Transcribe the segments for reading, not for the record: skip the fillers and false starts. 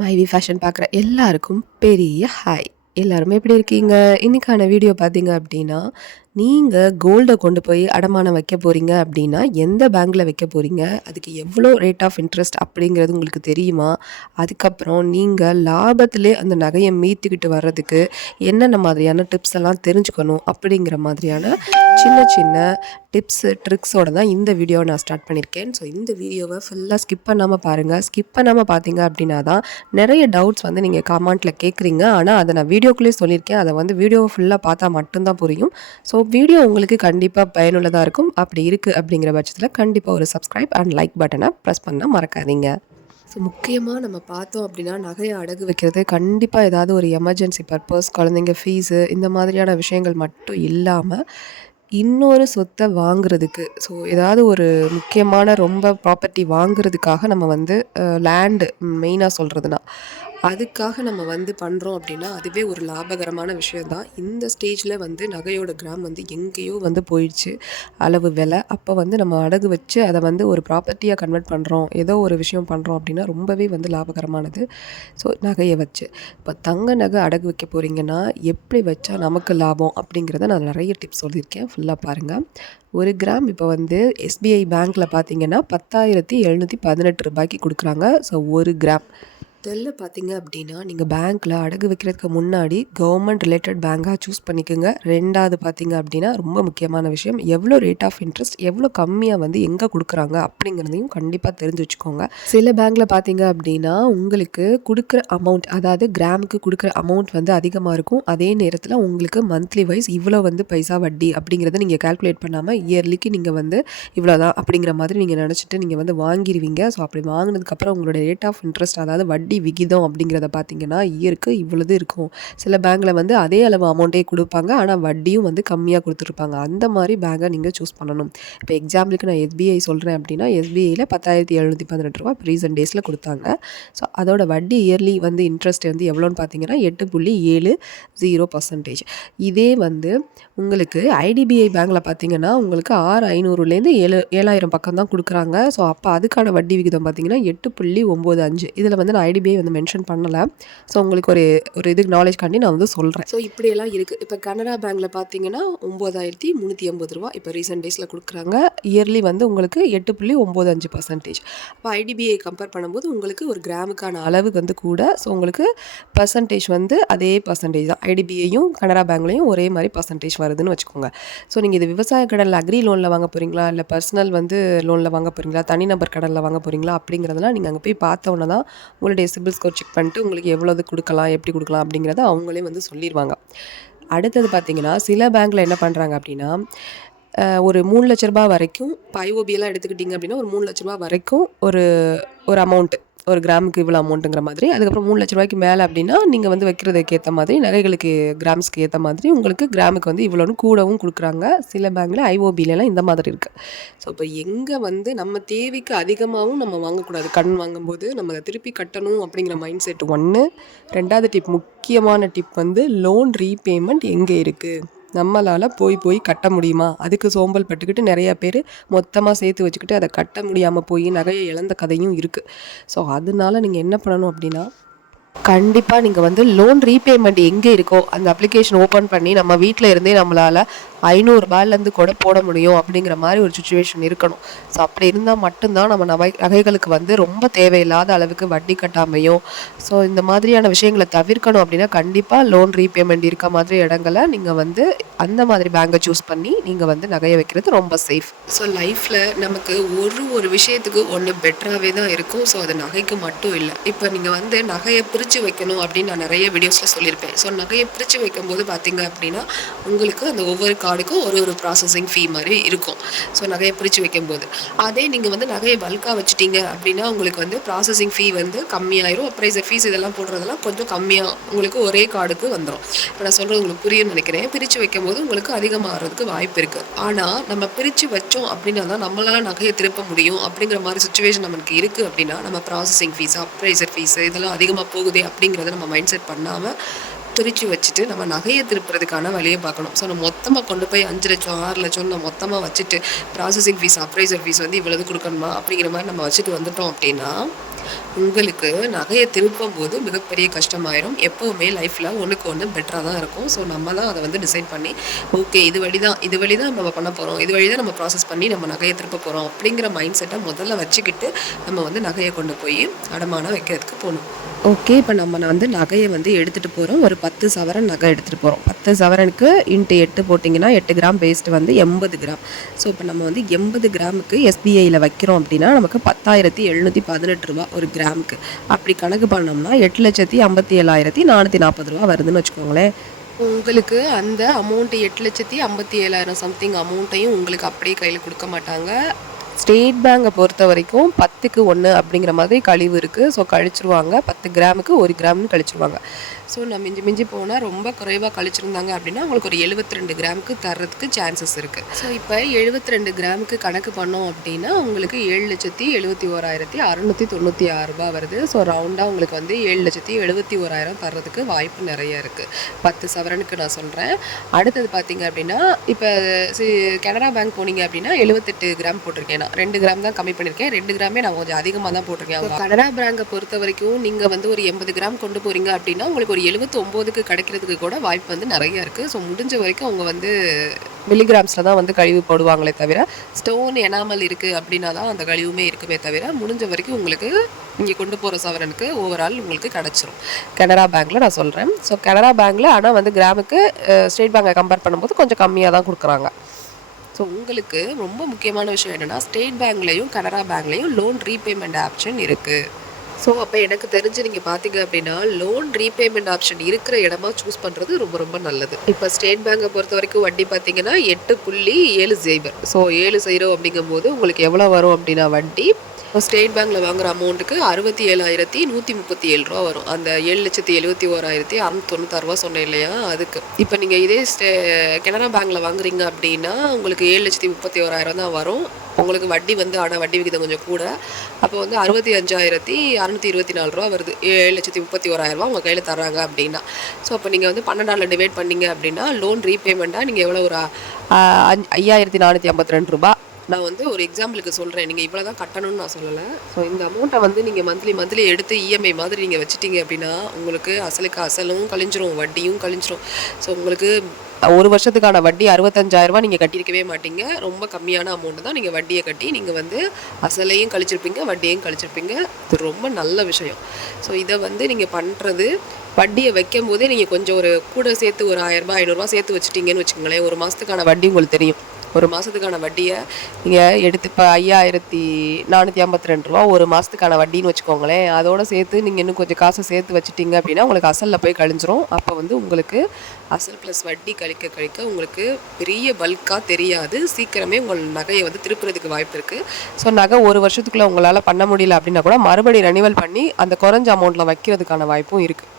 மைவி ஃபேஷன் பார்க்குற எல்லாருக்கும் பெரிய ஹாய். எல்லாருமே எப்படி இருக்கீங்க? இன்னைக்கான வீடியோ பார்த்தீங்க அப்படின்னா, நீங்க கோல்ட கொண்டு போய் அடமானம் வைக்க போறீங்க அப்படின்னா, எந்த பேங்க்ல வைக்க போறீங்க? அதுக்கு எவ்வளோ ரேட் ஆஃப் இன்ட்ரெஸ்ட் அப்படிங்கிறது உங்களுக்கு தெரியுமா? அதுக்கப்புறம் நீங்க லாபத்திலே அந்த நகைய மீட்டுக்கிட்டு வர்றதுக்கு என்னென்ன மாதிரியான டிப்ஸ் எல்லாம் தெரிஞ்சுக்கணும்? அப்படிங்கிற மாதிரியான சின்ன சின்ன டிப்ஸு, ட்ரிக்ஸோட தான் இந்த வீடியோவை நான் ஸ்டார்ட் பண்ணியிருக்கேன். ஸோ இந்த வீடியோவை ஃபுல்லாக ஸ்கிப் பண்ணாமல் பாருங்கள். ஸ்கிப் பண்ணாமல் பார்த்தீங்க அப்படின்னா தான் நிறைய டவுட்ஸ் வந்து நீங்கள் கமெண்ட்டில் கேட்குறீங்க. ஆனால் அதை நான் வீடியோக்குள்ளேயே சொல்லியிருக்கேன். அதை வந்து வீடியோவை ஃபுல்லாக பார்த்தா மட்டும்தான் புரியும். ஸோ வீடியோ உங்களுக்கு கண்டிப்பாக பயனுள்ளதாக இருக்கும். அப்படி இருக்குது அப்படிங்கிற பட்சத்தில் கண்டிப்பாக ஒரு சப்ஸ்கிரைப் அண்ட் லைக் பட்டனை ப்ரெஸ் பண்ண மறக்காதீங்க. ஸோ முக்கியமாக நம்ம பார்த்தோம் அப்படின்னா நகையை அடகு வைக்கிறது கண்டிப்பாக ஏதாவது ஒரு எமர்ஜென்சி பர்பஸ், குழந்தைங்க ஃபீஸு இந்த மாதிரியான விஷயங்கள் மட்டும் இல்லாமல் இன்னொரு சொத்தை வாங்குறதுக்கு, ஸோ ஏதாவது ஒரு முக்கியமான ரொம்ப ப்ராப்பர்ட்டி வாங்குறதுக்காக நம்ம வந்து லேண்டு மெயினாக சொல்கிறதுனா அதுக்காக நம்ம வந்து பண்ணுறோம் அப்படின்னா அதுவே ஒரு லாபகரமான விஷயந்தான். இந்த ஸ்டேஜில் வந்து நகையோட கிராம் வந்து எங்கேயோ வந்து போயிடுச்சு அளவு விலை. அப்போ வந்து நம்ம அடகு வச்சு அதை வந்து ஒரு ப்ராப்பர்ட்டியாக கன்வெர்ட் பண்ணுறோம், ஏதோ ஒரு விஷயம் பண்ணுறோம் அப்படின்னா ரொம்பவே வந்து லாபகரமானது. ஸோ நகையை வச்சு இப்போ தங்க நகை அடகு வைக்க போகிறீங்கன்னா எப்படி வச்சா நமக்கு லாபம் அப்படிங்கிறத நான் நிறைய டிப்ஸ் சொல்லியிருக்கேன். ஃபுல்லாக பாருங்கள். ஒரு கிராம் இப்போ வந்து எஸ்பிஐ பேங்க்கில் பார்த்தீங்கன்னா 10,718 ரூபாய்க்கு கொடுக்குறாங்க. ஸோ ஒரு கிராம் முதல்ல பார்த்தீங்க அப்படின்னா நீங்கள் பேங்க்கில் அடகு வைக்கிறதுக்கு முன்னாடி கவர்மெண்ட் ரிலேட்டட் பேங்காக சூஸ் பண்ணிக்கோங்க. ரெண்டாவது பார்த்தீங்க அப்படின்னா ரொம்ப முக்கியமான விஷயம், எவ்வளோ ரேட் ஆஃப் இன்ட்ரெஸ்ட் எவ்வளோ கம்மியாக வந்து எங்கே கொடுக்குறாங்க அப்படிங்கிறதையும் கண்டிப்பாக தெரிஞ்சு வச்சுக்கோங்க. சில பேங்க்கில் பார்த்தீங்க அப்படின்னா உங்களுக்கு கொடுக்குற அமௌண்ட், அதாவது கிராமுக்கு கொடுக்குற அமௌண்ட் வந்து அதிகமாக இருக்கும். அதே நேரத்தில் உங்களுக்கு மந்த்லி வைஸ் இவ்வளோ வந்து பைசா வட்டி அப்படிங்கிறத நீங்கள் கால்குலேட் பண்ணாமல் இயர்லிக்கு நீங்கள் வந்து இவ்வளோதான் அப்படிங்கிற மாதிரி நீங்கள் நினச்சிட்டு நீங்கள் வந்து வாங்கிடுவீங்க. ஸோ அப்படி வாங்கினதுக்கப்புறம் உங்களோட ரேட் ஆஃப் இன்ட்ரெஸ்ட், அதாவது வட்டி விகிதம் அப்படிங்கிறத பார்த்தீங்கன்னா இயருக்கு இவ்வளவு இருக்கும். சில பேங்க்ல வந்து அதே அளவு அமௌண்ட்டே கொடுப்பாங்க, ஆனால் வட்டியும் வந்து கம்மியாக கொடுத்துருப்பாங்க. அந்த மாதிரி பேங்கை நீங்கள் சூஸ் பண்ணணும். இப்போ எக்ஸாம்பிளுக்கு நான் எஸ்பிஐ சொல்கிறேன் அப்படின்னா எஸ்பிஐயில் 10,718 ரூபா இப்போ ரீசன்ட் டேஸில் கொடுத்தாங்க. ஸோ அதோட வட்டி இயர்லி வந்து இன்ட்ரெஸ்ட் வந்து எவ்வளோன்னு பார்த்தீங்கன்னா 8.70%. இதே வந்து உங்களுக்கு ஐடிபிஐ பேங்க்கில் பார்த்தீங்கன்னா உங்களுக்கு 6,500லேருந்து 7,000 பக்கம் தான் கொடுக்குறாங்க. ஸோ அப்போ அதுக்கான வட்டி விகிதம் பார்த்தீங்கன்னா 8.95. இதில் வந்து நான் ஐடிபிஐ வந்து மென்ஷன் பண்ணலை. ஸோ உங்களுக்கு ஒரு இது நாலேஜ்காண்டி நான் வந்து சொல்கிறேன். ஸோ இப்படியெல்லாம் இருக்குது. இப்போ கனரா பேங்க்கில் பார்த்தீங்கன்னா 9,380 ரூபா இப்போ ரீசெண்ட் டேஸில் கொடுக்குறாங்க. இயர்லி வந்து உங்களுக்கு 8.95%. அப்போ ஐடிபிஐ கம்பேர் பண்ணும்போது உங்களுக்கு ஒரு கிராமுக்கான அளவு வந்து கூட. ஸோ உங்களுக்கு பர்சன்டேஜ் வந்து அதே பர்சன்டேஜ் தான். ஐடிபிஐயும் கனரா பேங்க்லேயும் ஒரே மாதிரி பர்சன்டேஜ் வருதுன்னு வச்சுக்கோங்க. ஸோ நீங்கள் இது விவசாய கடனில் அக்ரி லோனில் வாங்க போகிறீங்களா, இல்லை பர்சனல் வந்து லோனில் வாங்க போகிறீங்களா, தனிநபர் கடனில் வாங்க போகிறீங்களா அப்படிங்கிறதெல்லாம் நீங்கள் அங்கே போய் பார்த்தோன்னா தான் உங்களுடைய சிபில் ஸ்கோர் செக் பண்ணிட்டு உங்களுக்கு எவ்வளோது கொடுக்கலாம், எப்படி கொடுக்கலாம் அப்படிங்கிறத அவங்களே வந்து சொல்லிடுவாங்க. அடுத்தது பார்த்தீங்கன்னா சில பேங்க்கில் என்ன பண்ணுறாங்க அப்படின்னா ஒரு 3 லட்ச ரூபா வரைக்கும் இப்போ ஐஓபியெல்லாம் எடுத்துக்கிட்டிங்க அப்படின்னா ஒரு 3 லட்ச ரூபா வரைக்கும் ஒரு அமௌண்ட்டு, ஒரு கிராமுக்கு இவ்வளோ அமௌண்ட்டுங்கிற மாதிரி. அதுக்கப்புறம் 3 லட்ச ரூபாய்க்கு மேலே அப்படின்னா நீங்கள் வந்து வைக்கிறதுக்கு ஏற்ற மாதிரி நகைகளுக்கு கிராம்ஸ்க்கு ஏற்ற மாதிரி உங்களுக்கு கிராமுக்கு வந்து இவ்வளோன்னு கூடவும் கொடுக்குறாங்க. சில பேங்க்கில் ஐஓபியிலலாம் இந்த மாதிரி இருக்குது. ஸோ இப்போ எங்கே வந்து நம்ம தேவைக்கு அதிகமாகவும் நம்ம வாங்கக்கூடாது. கடன் வாங்கும்போது நம்ம அதை திருப்பி கட்டணும் அப்படிங்கிற மைண்ட் செட் ஒன்று. ரெண்டாவது டிப், முக்கியமான டிப் வந்து லோன் ரீபேமெண்ட் எங்கே இருக்குது, நம்மளால் போய் கட்ட முடியுமா, அதுக்கு சோம்பல் பட்டுக்கிட்டு நிறையா பேர் மொத்தமாக சேர்த்து வச்சுக்கிட்டு அதை கட்ட முடியாமல் போய் நகையை இழந்த கதையும் இருக்குது. ஸோ அதனால நீங்கள் என்ன பண்ணணும் அப்படின்னா கண்டிப்பாக நீங்கள் வந்து லோன் ரீபேமெண்ட் எங்கே இருக்கோ அந்த அப்ளிகேஷன் ஓப்பன் பண்ணி நம்ம வீட்டில் இருந்தே நம்மளால் 500 ரூபாயிலேருந்து கூட போட முடியும் அப்படிங்கிற மாதிரி ஒரு சுச்சுவேஷன் இருக்கணும். ஸோ அப்படி இருந்தால் மட்டும்தான் நம்ம நகைகளுக்கு வந்து ரொம்ப தேவையில்லாத அளவுக்கு வட்டி கட்டாமையும், ஸோ இந்த மாதிரியான விஷயங்களை தவிர்க்கணும் அப்படின்னா கண்டிப்பாக லோன் ரீபேமெண்ட் இருக்க மாதிரி இடங்களை நீங்கள் வந்து அந்த மாதிரி பேங்கை சூஸ் பண்ணி நீங்கள் வந்து நகையை வைக்கிறது ரொம்ப சேஃப். ஸோ லைஃப்பில் நமக்கு ஒரு விஷயத்துக்கு ஒன்று பெட்டராகவே தான் இருக்கும். ஸோ அது நகைக்கு மட்டும் இல்லை. இப்போ நீங்கள் வந்து நகையை பிரித்து வைக்கணும் அப்படின்னு நான் நிறைய வீடியோஸில் சொல்லியிருப்பேன். ஸோ நகையை பிரித்து வைக்கும்போது பார்த்தீங்க அப்படின்னா உங்களுக்கு அந்த ஒவ்வொரு கார்டுக்கும் ஒரு ப்ராசஸிங் ஃபீ மாதிரி இருக்கும். ஸோ நகையை பிரித்து வைக்கும்போது அதே நீங்கள் வந்து நகையை பல்காக வச்சுட்டீங்க அப்படின்னா உங்களுக்கு வந்து ப்ராசஸிங் ஃபீ வந்து கம்மியாயிரும். அப்ரைசர் ஃபீஸ் இதெல்லாம் போடுறதெல்லாம் கொஞ்சம் கம்மியாக உங்களுக்கு ஒரே கார்டுக்கு வந்துடும். இப்போ நான் சொல்கிறது உங்களுக்கு புரியும்னு நினைக்கிறேன். பிரித்து வைக்கும்போது உங்களுக்கு அதிகமாகிறதுக்கு வாய்ப்பு இருக்குது. ஆனால் நம்ம பிரித்து வச்சோம் அப்படின்னா தான் நம்மளால் நகையை திருப்ப முடியும். அப்படிங்கிற மாதிரி சுச்சுவேஷன் நமக்கு இருக்குது அப்படின்னா நம்ம ப்ராசஸிங் ஃபீஸ், அப்ரைசர் ஃபீஸ் இதெல்லாம் அதிகமாக போகுதே அப்படிங்கிறத நம்ம மைண்ட் செட் பண்ணாமல் பிரித்து வச்சுட்டு நம்ம நகையை திருப்புறதுக்கான வழியை பார்க்கணும். ஸோ நம்ம மொத்தமாக கொண்டு போய் 5 லட்சம் 6 லட்சம் நம்ம மொத்தமாக வச்சுட்டு ப்ராசஸிங் ஃபீஸ் அப்ரைசர் ஃபீஸ் வந்து இவ்வளவு கொடுக்கணுமா அப்படிங்கிற மாதிரி நம்ம வச்சுட்டு வந்துட்டோம் அப்படின்னா உங்களுக்கு நகைய திருப்பும்போது மிகப்பெரிய கஷ்டமாயிரும். எப்பவுமே லைஃப்ல ஒண்ணுக்கு ஒண்ணு பெட்டரா தான் இருக்கும். ஸோ நம்ம தான் அத வந்து டிசைட் பண்ணி, ஓகே இது வழி தான் நம்ம பண்ண போறோம். இது வழி தான் நம்ம ப்ராசஸ் பண்ணி நம்ம நகைய திருப்ப போறோம். அப்படிங்கிற மைண்ட் செட்ட முதல்ல வச்சுக்கிட்டு, நம்ம வந்து நகைய கொண்டு போய் அடமானம் வைக்கிறதுக்கு போணும். ஓகே. இப்ப நம்ம வந்து நகைய வந்து எடுத்துட்டு போறோம். ஒரு 10 சவரன் நகை எடுத்துட்டு போறோம். 10 சவரனுக்கு இன்ட்டு 8 போட்டிங்கன்னா 8 கிராம் வேஸ்ட் வந்து 80 கிராம். ஸோ இப்போ நம்ம வந்து 80 கிராமுக்கு எஸ்பிஐயில் வைக்கிறோம் அப்படின்னா நமக்கு 10,718 ரூபா ஒரு கிராமுக்கு. அப்படி கணக்கு பண்ணோம்னா 8,57,440 ரூபா வருதுன்னு வச்சுக்கோங்களேன். உங்களுக்கு அந்த அமௌண்ட்டு 8,57,000 சம்திங் அமௌண்ட்டையும் உங்களுக்கு அப்படியே கையில் கொடுக்க மாட்டாங்க. ஸ்டேட் பேங்கை பொறுத்த வரைக்கும் 10க்கு 1 அப்படிங்கிற மாதிரி கழிவு இருக்குது. ஸோ கழிச்சிருவாங்க. 10 கிராமுக்கு 1 கிராம்னு கழிச்சிருவாங்க. ஸோ நான் மிஞ்சி போனால் ரொம்ப குறைவாக கழிச்சிருந்தாங்க அப்படின்னா உங்களுக்கு ஒரு 72 கிராமுக்கு தர்றதுக்கு சான்சஸ் இருக்குது. ஸோ இப்போ 72 கிராமுக்கு கணக்கு பண்ணோம் அப்படின்னா உங்களுக்கு 7,71,696 ரூபா வருது. ஸோ ரவுண்டாக உங்களுக்கு வந்து 7,71,000 தர்றதுக்கு வாய்ப்பு நிறைய இருக்குது. 10 சவரனுக்கு நான் சொல்கிறேன். அடுத்தது பார்த்தீங்க அப்படின்னா இப்போ கனரா பேங்க் போனீங்க அப்படின்னா 78 கிராம் போட்டிருக்கேன். 2 கிராம் தான் கம்மி பண்ணியிருக்கேன். 2 கிராமே நான் கொஞ்சம் அதிகமாக தான் போட்டிருக்கேன். கனரா பேங்கை பொறுத்த வரைக்கும் நீங்கள் வந்து ஒரு 80 கிராம் கொண்டு போகிறீங்க அப்படின்னா உங்களுக்கு ஒரு 79க்கு கிடைக்கிறதுக்கு கூட வாய்ப்பு வந்து நிறைய இருக்குது. ஸோ முடிஞ்ச வரைக்கும் அவங்க வந்து மில்லிகிராம்ஸில் தான் வந்து கழிவு போடுவாங்களே தவிர, ஸ்டோன் எனாமல் இருக்குது அப்படின்னா தான் அந்த கழிவுமே இருக்குமே தவிர, முடிஞ்ச வரைக்கும் உங்களுக்கு இங்கே கொண்டு போகிற சவரனுக்கு ஓவரால் உங்களுக்கு கிடச்சிரும். கனரா பேங்க்கில் நான் சொல்கிறேன். ஸோ கனரா பேங்க்கில் ஆனால் வந்து கிராமுக்கு ஸ்டேட் பேங்கை கம்பேர் பண்ணும்போது கொஞ்சம் கம்மியாக தான் கொடுக்குறாங்க. ஸோ உங்களுக்கு ரொம்ப முக்கியமான விஷயம் என்னென்னா, ஸ்டேட் பேங்க்லேயும் கனரா பேங்க்லேயும் லோன் ரீபேமெண்ட் ஆப்ஷன் இருக்குது. ஸோ அப்போ எனக்கு தெரிஞ்சு நீங்கள் பார்த்தீங்க அப்படின்னா லோன் ரீபேமெண்ட் ஆப்ஷன் இருக்கிற இடமா சூஸ் பண்ணுறது ரொம்ப ரொம்ப நல்லது. இப்போ ஸ்டேட் பேங்கை பொறுத்த வரைக்கும் வட்டி பார்த்தீங்கன்னா 8.70. ஸோ 70 அப்படிங்கும்போது உங்களுக்கு எவ்வளோ வரும் அப்படின்னா வட்டி ஸ்டேட் பேங்க்கில் வாங்குற அமௌண்ட்டுக்கு 67,137 ரூபா வரும். அந்த 7,71,696 ரூபா சொன்னேன் இல்லையா, அதுக்கு. இப்போ நீங்கள் இதே கனரா பேங்க்கில் வாங்குறீங்க அப்படின்னா உங்களுக்கு 7,31,000 தான் வரும். உங்களுக்கு வட்டி வந்து ஆனால் வட்டி விகிதம் கொஞ்சம் கூட. அப்போ வந்து 65,624 ரூபா வருது. 7,31,000 ரூபா உங்கள் கையில் தர்றாங்க அப்படின்னா. ஸோ அப்போ நீங்கள் வந்து 12ஆல் டிவைட் பண்ணீங்க அப்படின்னா லோன் ரீபேமெண்ட்டாக நீங்கள் எவ்வளோ ஒரு 5,452 ரூபா. நான் வந்து ஒரு எக்ஸாம்பிளுக்கு சொல்கிறேன். நீங்கள் இவ்வளோ தான் கட்டணும்னு நான் சொல்லலை. ஸோ இந்த அமௌண்ட்டை வந்து நீங்கள் மந்த்லி எடுத்து இஎம்ஐ மாதிரி நீங்கள் வச்சுட்டீங்க அப்படின்னா உங்களுக்கு அசலும் கழிஞ்சிரும், வட்டியும் கழிஞ்சிரும். ஸோ உங்களுக்கு ஒரு வருஷத்துக்கான வட்டி 65,000 ரூபா நீங்கள் கட்டியிருக்கவே மாட்டீங்க. ரொம்ப கம்மியான அமௌண்ட்டு தான் நீங்கள் வட்டியை கட்டி நீங்கள் வந்து அசலையும் கழிச்சிருப்பீங்க, வட்டியையும் கழிச்சிருப்பீங்க. இது ரொம்ப நல்ல விஷயம். ஸோ இதை வந்து நீங்கள் பண்ணுறது வட்டியை வைக்கும் போதே நீங்கள் கொஞ்சம் ஒரு கூட சேர்த்து ஒரு 1000 ரூபாய் 500 ரூபா சேர்த்து வச்சுட்டீங்கன்னு வச்சுக்கோங்களேன். ஒரு மாதத்துக்கான வட்டி உங்களுக்கு தெரியும். ஒரு மாதத்துக்கான வட்டியை நீங்கள் எடுத்து இப்போ 5,452 ரூபா ஒரு மாதத்துக்கான வட்டின்னு வச்சுக்கோங்களேன். அதோடு சேர்த்து நீங்கள் இன்னும் கொஞ்சம் காசை சேர்த்து வச்சுட்டிங்க அப்படின்னா உங்களுக்கு அசலில் போய் கழிஞ்சிரும். அப்போ வந்து உங்களுக்கு அசல் ப்ளஸ் வட்டி கழிக்க உங்களுக்கு பெரிய பல்காக தெரியாது. சீக்கிரமே உங்கள் நகையை வந்து திருப்புறதுக்கு வாய்ப்பு இருக்குது. ஸோ நகை ஒரு வருஷத்துக்குள்ளே உங்களால் பண்ண முடியல அப்படின்னா கூட மறுபடியும் ரெனிவல் பண்ணி அந்த குறைஞ்ச அமௌண்ட்டில் வைக்கிறதுக்கான வாய்ப்பும் இருக்குது.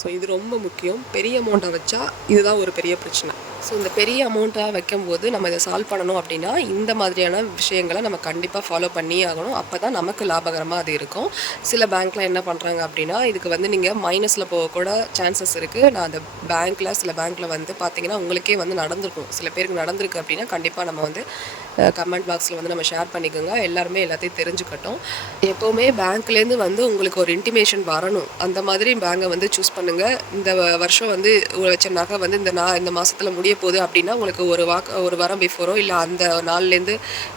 ஸோ இது ரொம்ப முக்கியம். பெரிய அமௌண்ட்டை வச்சா இதுதான் ஒரு பெரிய பிரச்சனை. ஸோ இந்த பெரிய அமௌண்ட்டாக வைக்கும்போது நம்ம இதை சால்வ் பண்ணணும் அப்படின்னா இந்த மாதிரியான விஷயங்களை நம்ம கண்டிப்பாக ஃபாலோ பண்ணியே ஆகணும். அப்போ தான் நமக்கு லாபகரமாக அது இருக்கும். சில பேங்க்கில் என்ன பண்ணுறாங்க அப்படின்னா இதுக்கு வந்து நீங்கள் மைனஸில் போக கூட சான்சஸ் இருக்குது. நான் அந்த சில பேங்க்கில் வந்து பார்த்தீங்கன்னா உங்களுக்கே வந்து நடந்திருக்கும். சில பேருக்கு நடந்திருக்கு அப்படின்னா கண்டிப்பாக நம்ம வந்து கமெண்ட் பாக்ஸில் வந்து நம்ம ஷேர் பண்ணிக்கோங்க. எல்லாருமே எல்லாத்தையும் தெரிஞ்சுக்கட்டும். எப்போவுமே பேங்க்லேருந்து வந்து உங்களுக்கு ஒரு இன்டிமேஷன் வரணும். அந்த மாதிரி பேங்கை வந்து சூஸ் பண்ணுங்கள். இந்த வருஷம் வந்து வச்ச நகை வந்து இந்த மாதத்தில் முடிய போகுது அப்படின்னா உங்களுக்கு ஒரு வாரம் பிஃபோரோ இல்லை அந்த நாள்லேருந்து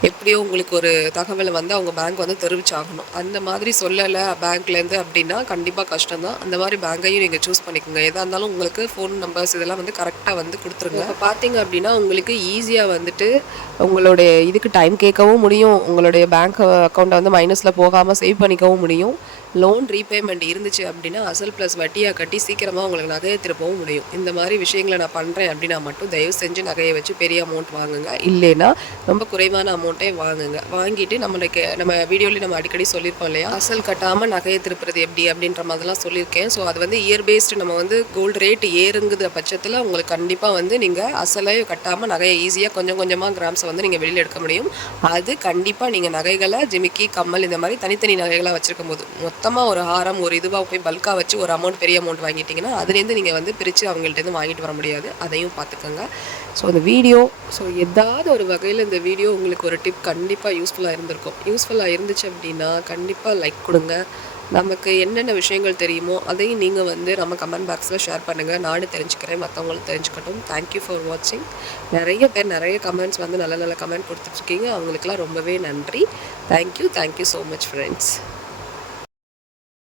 எப்படியோ உங்களுக்கு ஒரு தகவலை வந்து அவங்க பேங்க் வந்து தெரிவிச்சாகணும். அந்த மாதிரி சொல்லலை பேங்க்லேருந்து அப்படின்னா கண்டிப்பாக கஷ்டம்தான். அந்த மாதிரி பேங்கையும் நீங்கள் சூஸ் பண்ணிக்கோங்க. எதாக இருந்தாலும் உங்களுக்கு ஃபோன் நம்பர்ஸ் இதெல்லாம் வந்து கரெக்டாக வந்து கொடுத்துருங்க. இப்போ பார்த்தீங்க அப்படின்னா உங்களுக்கு ஈஸியாக வந்துட்டு உங்களுடைய இதுக்கு டைம் கேட்கவும் முடியும். உங்களுடைய பேங்க் அக்கௌண்ட்டை வந்து மைனஸில் போகாமல் சேவ் பண்ணிக்கவும் முடியும். லோன் ரீபேமெண்ட் இருந்துச்சு அப்படின்னா அசல் ப்ளஸ் வட்டியாக கட்டி சீக்கிரமாக உங்களுக்கு நகையை திருப்பவும் முடியும். இந்த மாதிரி விஷயங்களை நான் பண்ணுறேன் அப்படின்னா மட்டும் தயவு செஞ்சு நகையை வச்சு பெரிய அமௌண்ட் வாங்குங்க. இல்லைன்னா ரொம்ப குறைவான அமௌண்ட்டே வாங்குங்க. வாங்கிட்டு நம்ம வீடியோலேயே நம்ம அடிக்கடி சொல்லியிருப்போம் இல்லையா, அசல் கட்டாமல் நகையை திருப்புறது எப்படி அப்படின்ற மாதிரிலாம் சொல்லியிருக்கேன். ஸோ அது வந்து இயர் பேஸ்டு நம்ம வந்து கோல்டு ரேட் ஏறுங்குற பட்சத்தில் உங்களுக்கு கண்டிப்பாக வந்து நீங்கள் அசலை கட்டாமல் நகையை ஈஸியாக கொஞ்சம் கொஞ்சமாக கிராம்ஸை வந்து நீங்கள் வெளியில் எடுக்க முடியும். அது கண்டிப்பாக நீங்கள் நகைகளை ஜிமிக்கி கம்மல் இந்த மாதிரி தனித்தனி நகைகளாக வச்சுருக்கும் போது மொத்தமாக ஒரு ஹாரம் ஒரு இதுவாக போய் பல்காக வச்சு ஒரு அமௌண்ட் பெரிய அமௌண்ட் வாங்கிட்டிங்கன்னா அதுலேருந்து நீங்கள் வந்து பிரித்து அவங்கள்ட்டேருந்து வாங்கிட்டு வர முடியாது. அதையும் பார்த்துக்கோங்க. ஸோ இந்த வீடியோ ஏதாவது ஒரு வகையில் இந்த வீடியோ உங்களுக்கு ஒரு டிப் கண்டிப்பாக யூஸ்ஃபுல்லாக இருந்திருக்கும். யூஸ்ஃபுல்லாக இருந்துச்சு அப்படின்னா கண்டிப்பாக லைக் கொடுங்க. நமக்கு என்னென்ன விஷயங்கள் தெரியுமோ அதையும் நீங்கள் வந்து நம்ம கமெண்ட் பாக்ஸில் ஷேர் பண்ணுங்கள். நானும் தெரிஞ்சுக்கிறேன், மற்றவங்களும் தெரிஞ்சுக்கட்டும். தேங்க்யூ ஃபார் வாட்சிங். நிறைய பேர் நிறைய கமெண்ட்ஸ் வந்து நல்ல நல்ல கமெண்ட் கொடுத்துட்ருக்கீங்க. அவங்களுக்குலாம் ரொம்பவே நன்றி. Thank you so much friends.